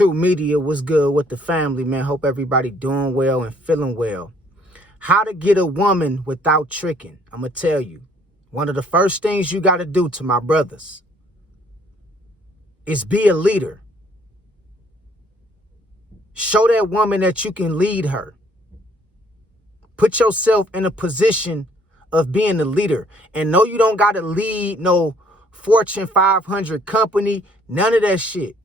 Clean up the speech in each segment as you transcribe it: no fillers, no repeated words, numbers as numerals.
True Media was good with the family, man. Hope everybody doing well and feeling well. How to get a woman without tricking. I'm going to tell you. One of the first things you got to do, to my brothers, is be a leader. Show that woman that you can lead her. Put yourself in a position of being a leader. And no, you don't got to lead no Fortune 500 company. None of that shit.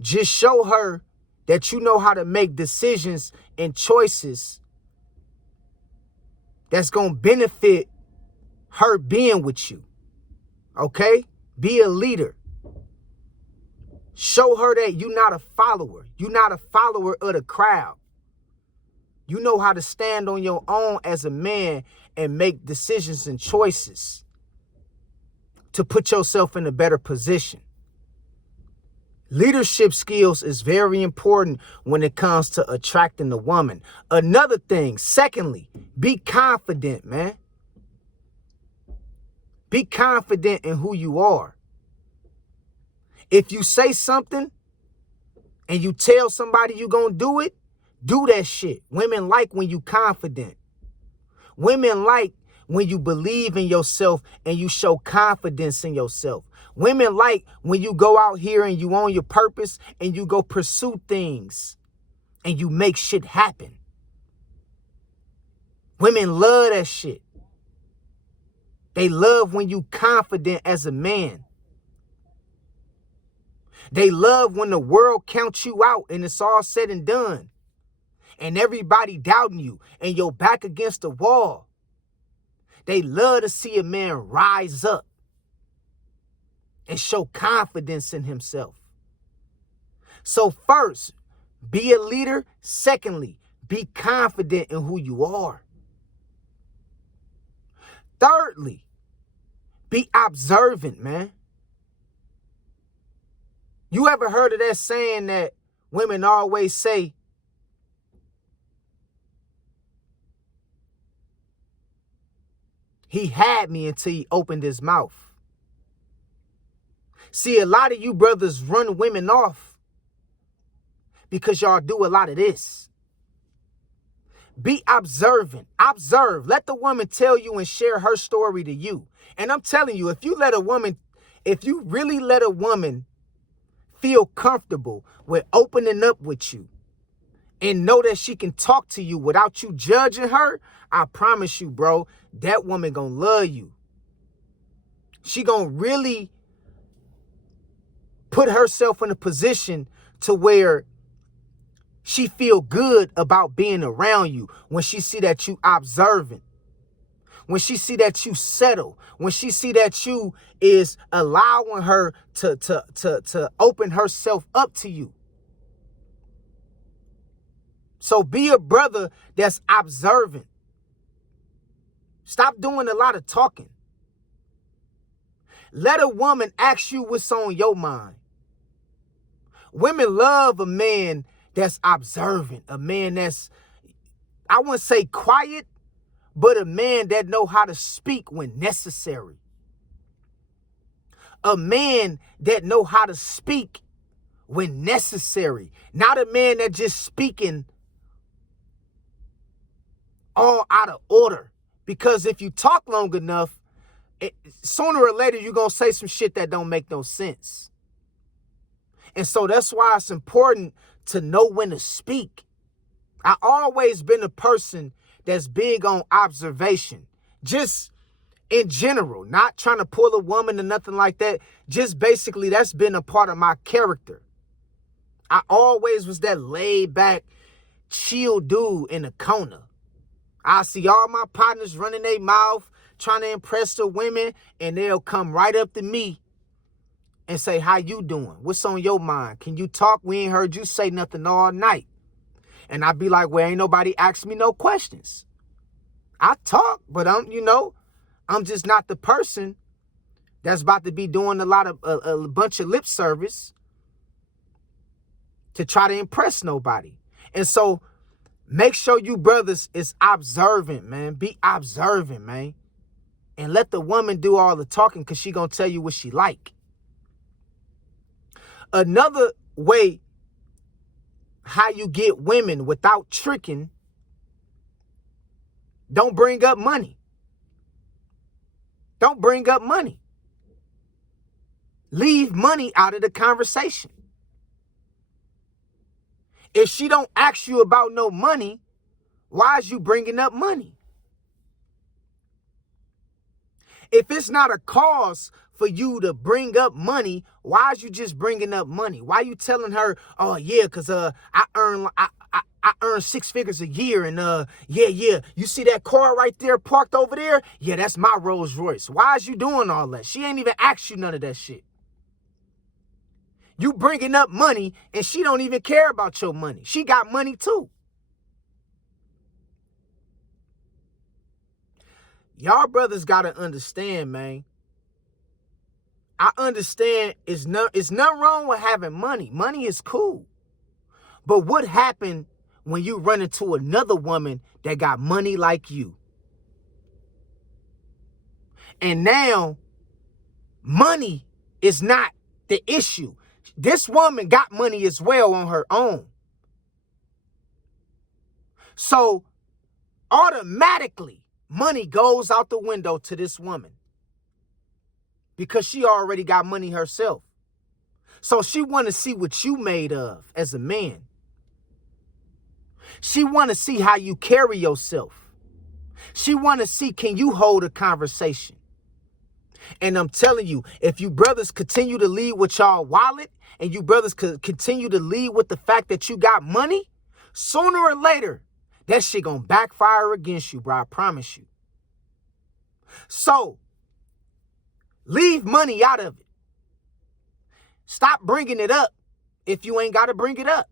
Just show her that you know how to make decisions and choices that's going to benefit her being with you. Okay? Be a leader. Show her that you're not a follower. You're not a follower of the crowd. You know how to stand on your own as a man and make decisions and choices to put yourself in a better position. Leadership skills is very important when it comes to attracting the woman. Another thing, secondly, be confident, man. Be confident in who you are. If you say something and you tell somebody you're going to do it, do that shit. Women like when you confident. Women like when you believe in yourself and you show confidence in yourself. Women like when you go out here and you own your purpose and you go pursue things and you make shit happen. Women love that shit. They love when you confident as a man. They love when the world counts you out and it's all said and done. And everybody doubting you and your back against the wall. They love to see a man rise up and show confidence in himself. So first, be a leader. Secondly, be confident in who you are. Thirdly, be observant, man. You ever heard of that saying that women always say, he had me until he opened his mouth? See, a lot of you brothers run women off because y'all do a lot of this. Be observant. Observe. Let the woman tell you and share her story to you. And I'm telling you, if you really let a woman feel comfortable with opening up with you and know that she can talk to you without you judging her, I promise you, bro, that woman gonna love you. She gonna really put herself in a position to where she feel good about being around you when she see that you observant, when she see that you settle, when she see that you is allowing her to open herself up to you. So be a brother that's observant. Stop doing a lot of talking. Let a woman ask you what's on your mind. Women love a man that's observant, a man that's, I wouldn't say quiet, but a man that know how to speak when necessary. A man that know how to speak when necessary. Not a man that just speaking all out of order. Because if you talk long enough, sooner or later you're going to say some shit that don't make no sense. And so that's why it's important to know when to speak. I always been a person that's big on observation. Just in general, not trying to pull a woman or nothing like that. Just basically that's been a part of my character. I always was that laid back, chill dude in a corner. I see all my partners running their mouth, trying to impress the women, and they'll come right up to me and say, how you doing? What's on your mind? Can you talk? We ain't heard you say nothing all night. And I'd be like, well, ain't nobody asked me no questions. I talk, but I'm just not the person that's about to be doing a bunch of lip service to try to impress nobody. And so make sure you brothers is observant, man. Be observant, man. And let the woman do all the talking because she gonna tell you what she like. Another way how you get women without tricking, don't bring up money. Don't bring up money. Leave money out of the conversation. If she don't ask you about no money, why is you bringing up money? If it's not a cause for you to bring up money, why is you just bringing up money? Why you telling her, oh yeah, cause I earn 6 figures a year, and yeah, you see that car right there parked over there? Yeah, that's my Rolls Royce. Why is you doing all that? She ain't even asked you none of that shit. You bringing up money, and she don't even care about your money. She got money too. Y'all brothers gotta understand, man. I understand it's nothing wrong with having money. Money is cool. But what happened when you run into another woman that got money like you? And now money is not the issue. This woman got money as well on her own. So automatically, money goes out the window to this woman because she already got money herself. So she want to see what you made of as a man. She want to see how you carry yourself. She want to see, can you hold a conversation? And I'm telling you, if you brothers continue to lead with y'all wallet, and you brothers continue to lead with the fact that you got money, sooner or later, that shit gonna backfire against you, bro. I promise you. So, leave money out of it. Stop bringing it up if you ain't got to bring it up.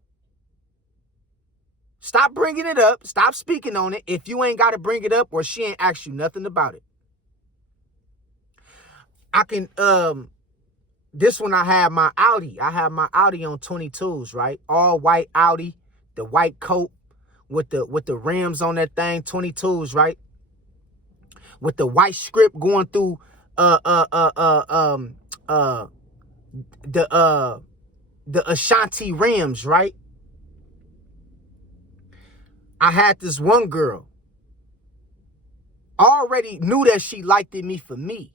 Stop bringing it up. Stop speaking on it if you ain't got to bring it up or she ain't asked you nothing about it. I can, this one I have my Audi. I have my Audi on 22s, right? All white Audi, the white coat with the rims on that thing, 22s, right? With the white script going through the Ashanti rims, right? I had this one girl. Already knew that she liked me for me.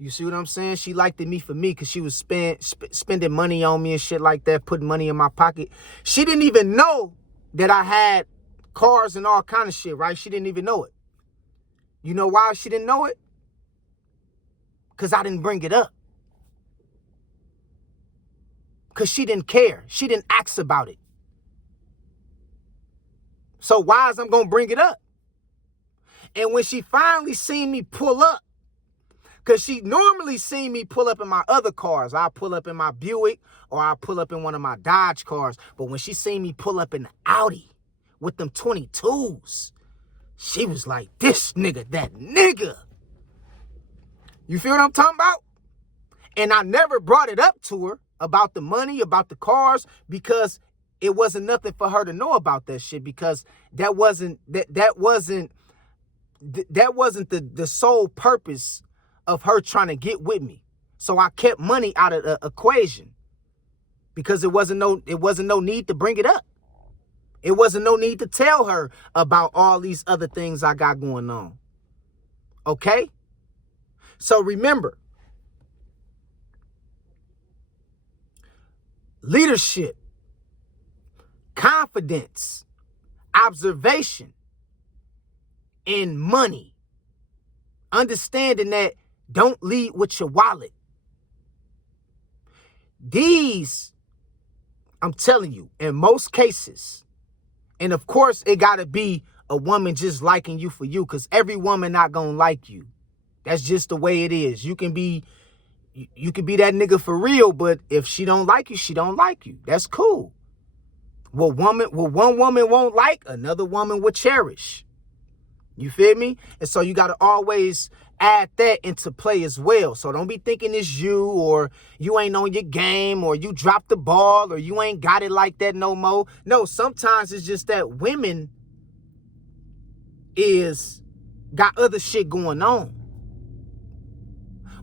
You see what I'm saying? She liked me for me because she was spending money on me and shit like that, putting money in my pocket. She didn't even know that I had cars and all kind of shit, right? She didn't even know it. You know why she didn't know it? Because I didn't bring it up. Because she didn't care. She didn't ask about it. So why is I'm going to bring it up? And when she finally seen me pull up, because she normally seen me pull up in my other cars. I pull up in my Buick or I pull up in one of my Dodge cars. But when she seen me pull up in the Audi with them 22s, she was like, this nigga, that nigga. You feel what I'm talking about? And I never brought it up to her about the money, about the cars, because it wasn't nothing for her to know about that shit, because that wasn't the sole purpose of her trying to get with me. So I kept money out of the equation because it wasn't no need to bring it up. It wasn't no need to tell her about all these other things I got going on. Okay? So remember, leadership, confidence, observation, and money. Understanding that don't lead with your wallet. These, I'm telling you, in most cases, and of course it got to be a woman just liking you for you, because every woman not going to like you. That's just the way it is. You can be that nigga for real, but if she don't like you, she don't like you. That's cool. What one woman won't like, another woman will cherish. You feel me? And so you got to always add that into play as well. So don't be thinking it's you, or you ain't on your game, or you dropped the ball, or you ain't got it like that no more. No, sometimes it's just that women got other shit going on.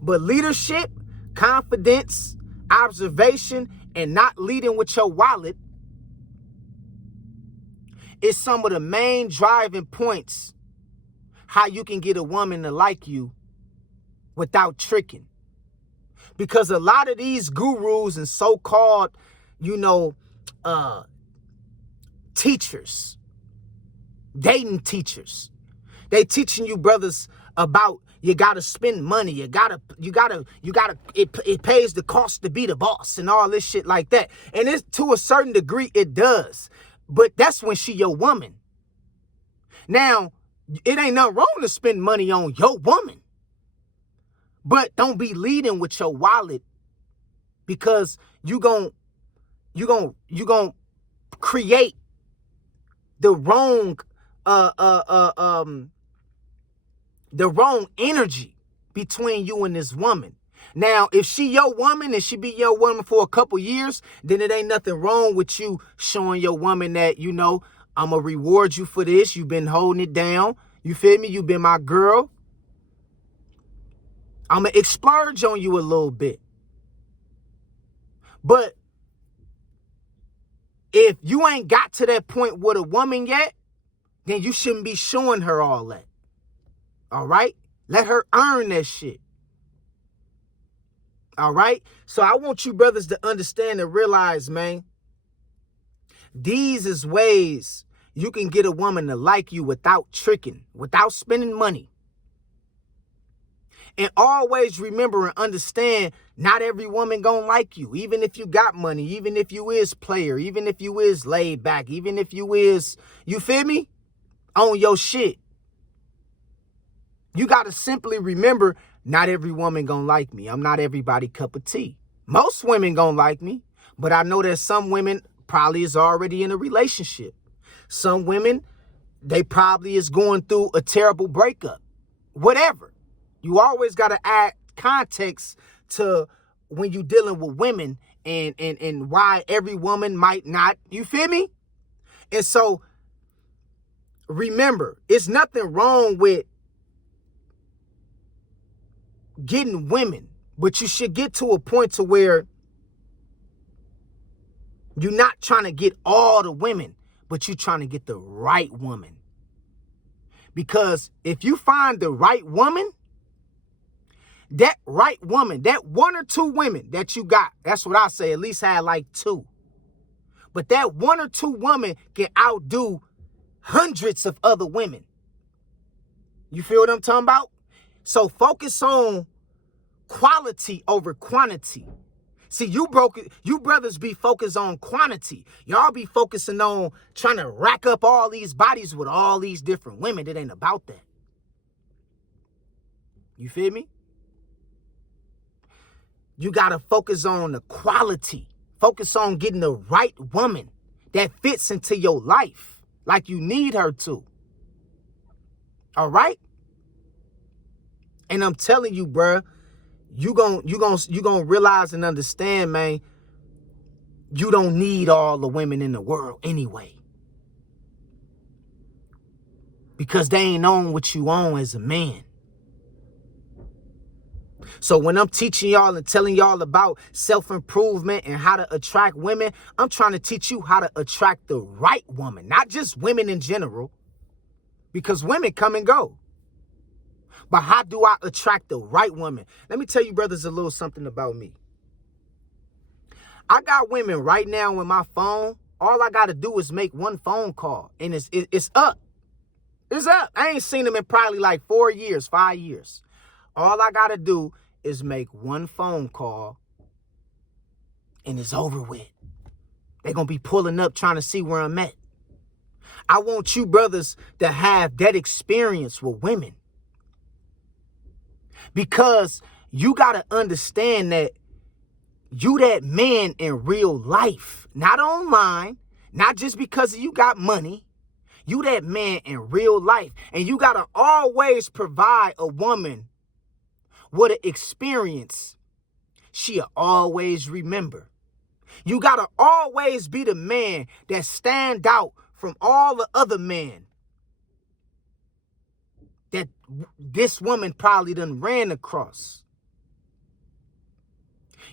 But leadership, confidence, observation, and not leading with your wallet is some of the main driving points how you can get a woman to like you without tricking. Because a lot of these gurus and so-called, teachers, dating teachers, they teaching you brothers about you gotta spend money, it pays the cost to be the boss and all this shit like that. And it's to a certain degree it does. But that's when she your woman. Now, it ain't nothing wrong to spend money on your woman. But don't be leading with your wallet, because you gon' create the wrong energy between you and this woman. Now, if she your woman and she be your woman for a couple years, then it ain't nothing wrong with you showing your woman that, I'm going to reward you for this. You've been holding it down. You feel me? You've been my girl. I'm going to splurge on you a little bit. But if you ain't got to that point with a woman yet, then you shouldn't be showing her all that. All right? Let her earn that shit. All right? So I want you brothers to understand and realize, man, these is ways you can get a woman to like you without tricking, without spending money. And always remember and understand, not every woman gonna like you. Even if you got money, even if you is player, even if you is laid back, even if you is, you feel me, on your shit. You gotta simply remember, not every woman gonna like me. I'm not everybody cup of tea. Most women gonna like me, but I know that some women probably is already in a relationship. Some women, they probably is going through a terrible breakup. Whatever. You always got to add context to when you're dealing with women and why every woman might not, you feel me? And so remember, it's nothing wrong with getting women, but you should get to a point to where you're not trying to get all the women, but you're trying to get the right woman. Because if you find the right woman, that right woman, that one or two women that you got, that's what I say, at least have like two. But that one or two woman can outdo hundreds of other women. You feel what I'm talking about? So focus on quality over quantity. See, you brothers be focused on quantity. Y'all be focusing on trying to rack up all these bodies with all these different women. It ain't about that. You feel me? You got to focus on the quality. Focus on getting the right woman that fits into your life like you need her to. All right? And I'm telling you, bruh, you gonna realize and understand, man, you don't need all the women in the world anyway. Because they ain't on what you own as a man. So when I'm teaching y'all and telling y'all about self-improvement and how to attract women, I'm trying to teach you how to attract the right woman, not just women in general, because women come and go. But how do I attract the right woman? Let me tell you, brothers, a little something about me. I got women right now in my phone. All I got to do is make one phone call, and it's up. It's up. I ain't seen them in probably like 4 years, 5 years. All I got to do is make one phone call, and it's over with. They're going to be pulling up trying to see where I'm at. I want you brothers to have that experience with women. Because you got to understand that you that man in real life, not online, not just because you got money. You that man in real life. And you got to always provide a woman with an experience she'll always remember. You got to always be the man that stand out from all the other men that this woman probably done ran across.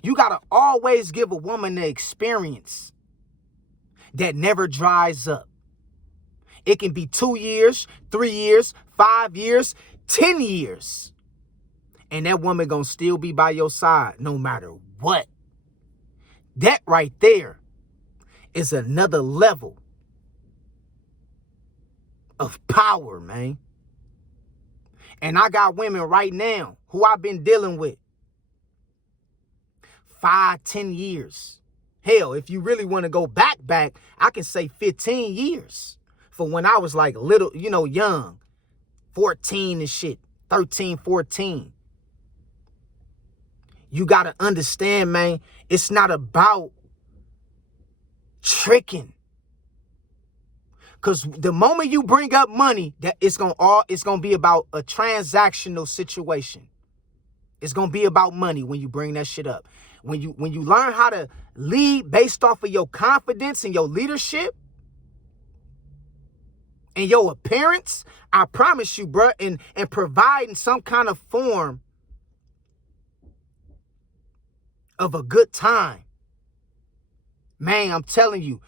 You got to always give a woman the experience that never dries up. It can be 2 years, 3 years, 5 years, 10 years. And that woman gonna still be by your side no matter what. That right there is another level of power, man. And I got women right now who I've been dealing with 5, 10 years. Hell, if you really want to go back, I can say 15 years for when I was like little, young, 14 and shit, 13, 14. You got to understand, man, it's not about tricking. Because the moment you bring up money, that it's gonna be about a transactional situation. It's gonna be about money when you bring that shit up. When you learn how to lead based off of your confidence and your leadership and your appearance, I promise you, bro, and providing some kind of form of a good time. Man, I'm telling you,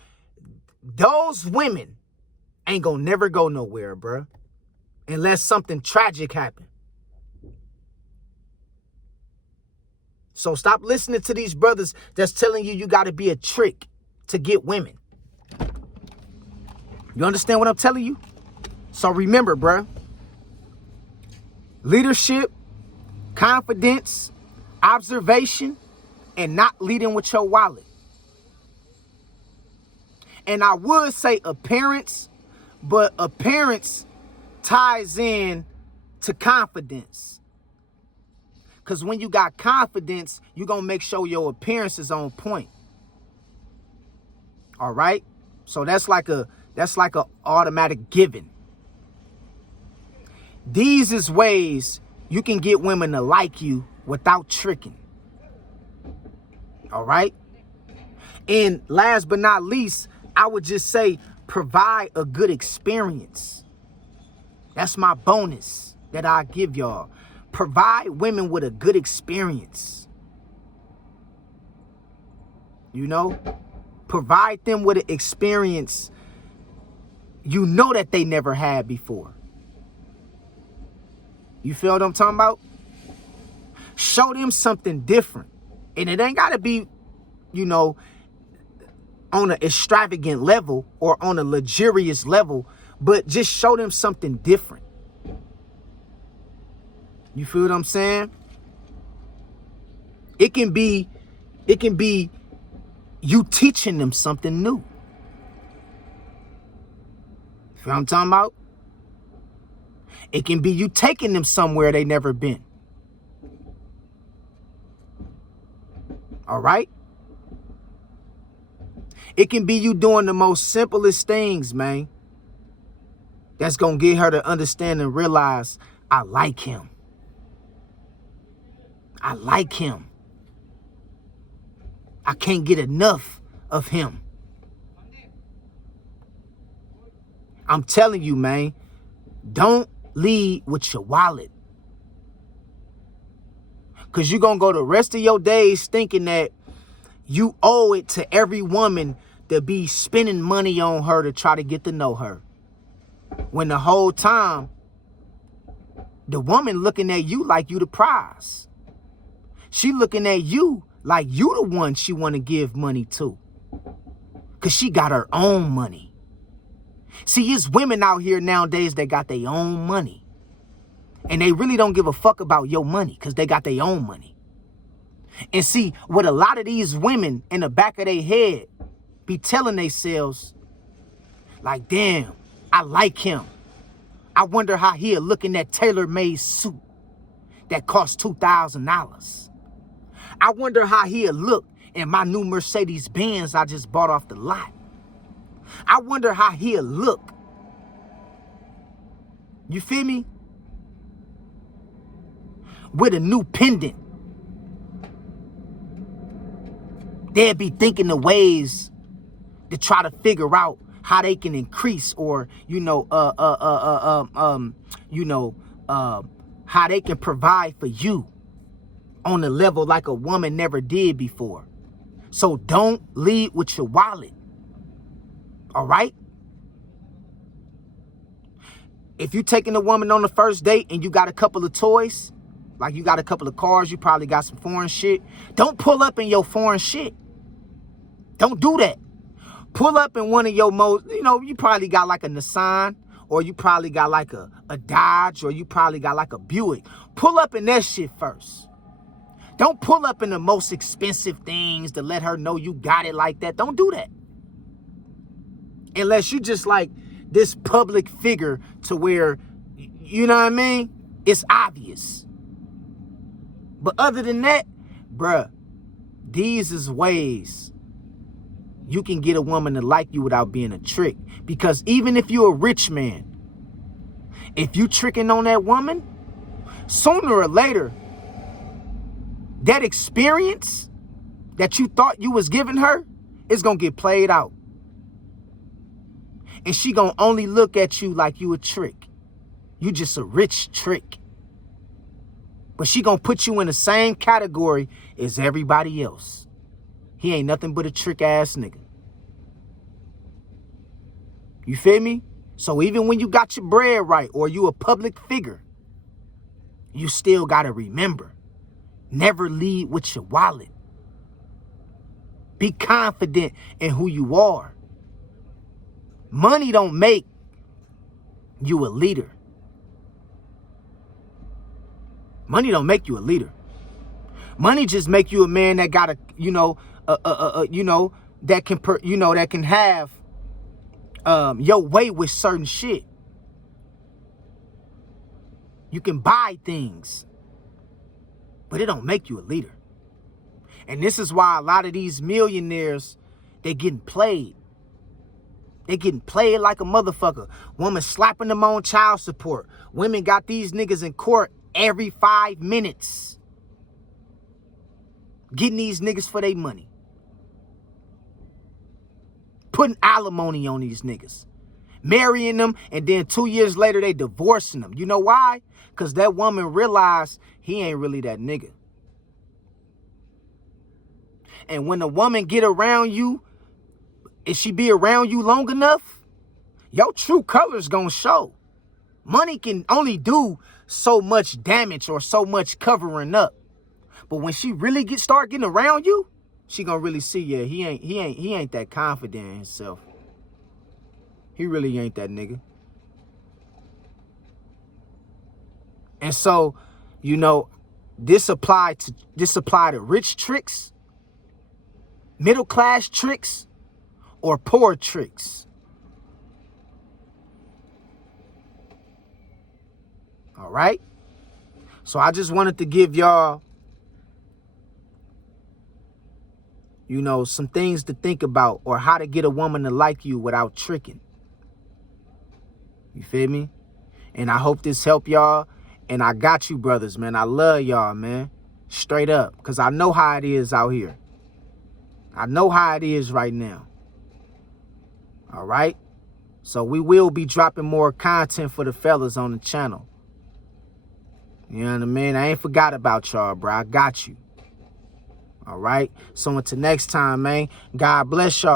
those women ain't gonna never go nowhere, bro, unless something tragic happen. So stop listening to these brothers that's telling you got to be a trick to get women. You understand what I'm telling you? So remember, bro, leadership, confidence, observation, and not leading with your wallet. And I would say appearance, but appearance ties in to confidence. Because when you got confidence, you're going to make sure your appearance is on point. All right? So that's like a automatic given. These is ways you can get women to like you without tricking. All right? And last but not least, I would just say provide a good experience. That's my bonus that I give y'all. Provide women with a good experience. Provide them with an experience that they never had before. You feel what I'm talking about? Show them something different. And it ain't got to be, on an extravagant level or on a luxurious level, but just show them something different. You feel what I'm saying? It can be you teaching them something new. Feel what I'm talking about? It can be you taking them somewhere they never been. All right? It can be you doing the most simplest things, man. That's going to get her to understand and realize, I like him. I like him. I can't get enough of him. I'm telling you, man, don't lead with your wallet. Because you're going to go the rest of your days thinking that you owe it to every woman to be spending money on her to try to get to know her. When the whole time, the woman looking at you like you the prize. She looking at you like you the one she want to give money to. Because she got her own money. See, it's women out here nowadays that got their own money. And they really don't give a fuck about your money because they got their own money. And see, what a lot of these women in the back of their head be telling themselves, like, damn, I like him. I wonder how he'll look in that tailor-made suit that cost $2,000. I wonder how he'll look in my new Mercedes Benz I just bought off the lot. I wonder how he'll look. You feel me? With a new pendant. They'll be thinking of ways to try to figure out how they can increase or, how they can provide for you on a level like a woman never did before. So don't lead with your wallet. All right? If you taking a woman on the first date and you got a couple of toys, like you got a couple of cars, you probably got some foreign shit, don't pull up in your foreign shit. Don't do that. Pull up in one of your most, you probably got like a Nissan, or you probably got like a Dodge, or you probably got like a Buick. Pull up in that shit first. Don't pull up in the most expensive things to let her know you got it like that. Don't do that. Unless you just like this public figure to where, you know what I mean? It's obvious. But other than that, bruh, these is ways you can get a woman to like you without being a trick. Because even if you're a rich man, if you tricking on that woman, sooner or later, that experience that you thought you was giving her is going to get played out. And she going to only look at you like you a trick. You just a rich trick. But she going to put you in the same category as everybody else. He ain't nothing but a trick ass nigga. You feel me? So even when you got your bread right or you a public figure, you still got to remember, never lead with your wallet. Be confident in who you are. Money don't make you a leader. Money don't make you a leader. Money just make you a man that got a, that can have your way with certain shit. You can buy things, but it don't make you a leader. And this is why a lot of these millionaires, they getting played. They getting played like a motherfucker. Woman slapping them on child support. Women got these niggas in court every 5 minutes. Getting these niggas for their money. Putting alimony on these niggas. Marrying them, and then 2 years later, they divorcing them. You know why? Because that woman realized he ain't really that nigga. And when a woman get around you, if she be around you long enough, your true colors gonna show. Money can only do so much damage or so much covering up. But when she really start getting around you, she gonna really see, yeah, he ain't that confident in himself. He really ain't that nigga. And so, this apply to rich tricks, middle class tricks, or poor tricks. All right? So I just wanted to give y'all, some things to think about, or how to get a woman to like you without tricking. You feel me? And I hope this helped y'all. And I got you, brothers, man. I love y'all, man. Straight up. Because I know how it is out here. I know how it is right now. All right? So we will be dropping more content for the fellas on the channel. You know what I mean? I ain't forgot about y'all, bro. I got you. All right? So until next time, man, God bless y'all.